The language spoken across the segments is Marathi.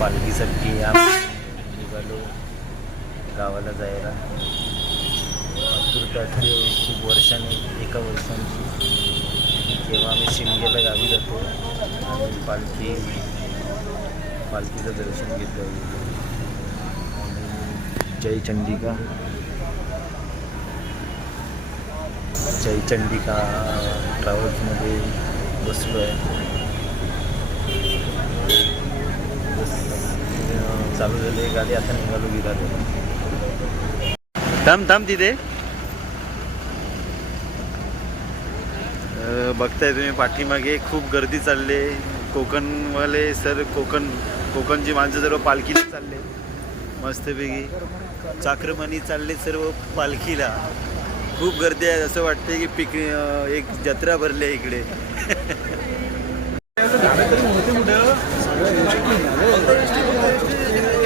पालखीसाठी आम्ही निघालो गावाला जायला. आतुरता असते खूप वर्षाने, एका वर्षांची. जेव्हा आम्ही शिमगेला गावी जातो आणि पालखी, पालखीचं दर्शन घेतो. जय चंडिका. जय चंडिका ट्रॅव्हल्समध्ये बसलो आहे चालू झाली गाडी आता निघालो गिरालो थांब थांब तिथे. अं, बघताय तुम्ही पाठीमागे खूप गर्दी चालली आहे. कोकणवाले सर कोकण कोकणची माणसं सर्व पालखीला चालले. मस्तपैकी. चाक्रमणी चालले सर्व पालखीला. खूप गर्दी आहे असं वाटतंय की पिक एक जत्रा भरली आहे इकडे.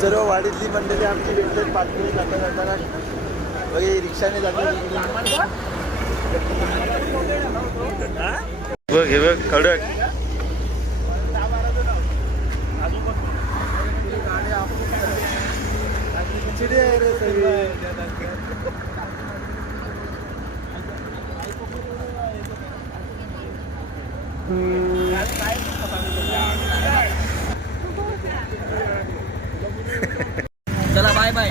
सर्व वाडीतली मंडळी आमची भेटले पालखी जाता जाताना. बघे रिक्षाने जातात बघ हे बघ कडक. चला बाय बाय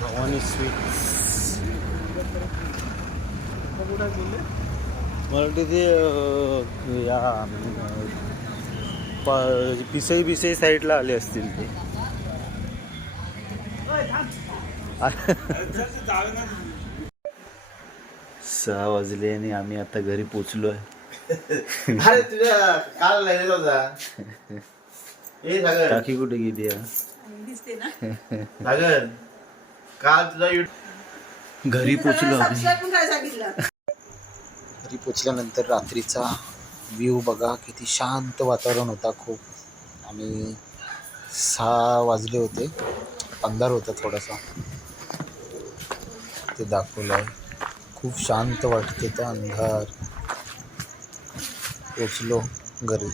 भवानी स्वीट्स मला वाटतं ते या पिसई पिसई साईडला आले असतील ते. सहा वाजले आणि आम्ही आता घरी पोचलो आहे अरे तुझ्या काल लागलेला होता. ए सागर. टाकी कुठे गेली आहे? सागर काल तुझा घरी पोचलो आम्ही. घरी पोचल्यानंतर रात्रीचा व्ह्यू बघा किती शांत वातावरण होता खूप. आणि सहा वाजले होते. अंधार होता थोडासा. ते दाखवलं आहे खूप शांत वाटते तर अंधार. पोचलो घरी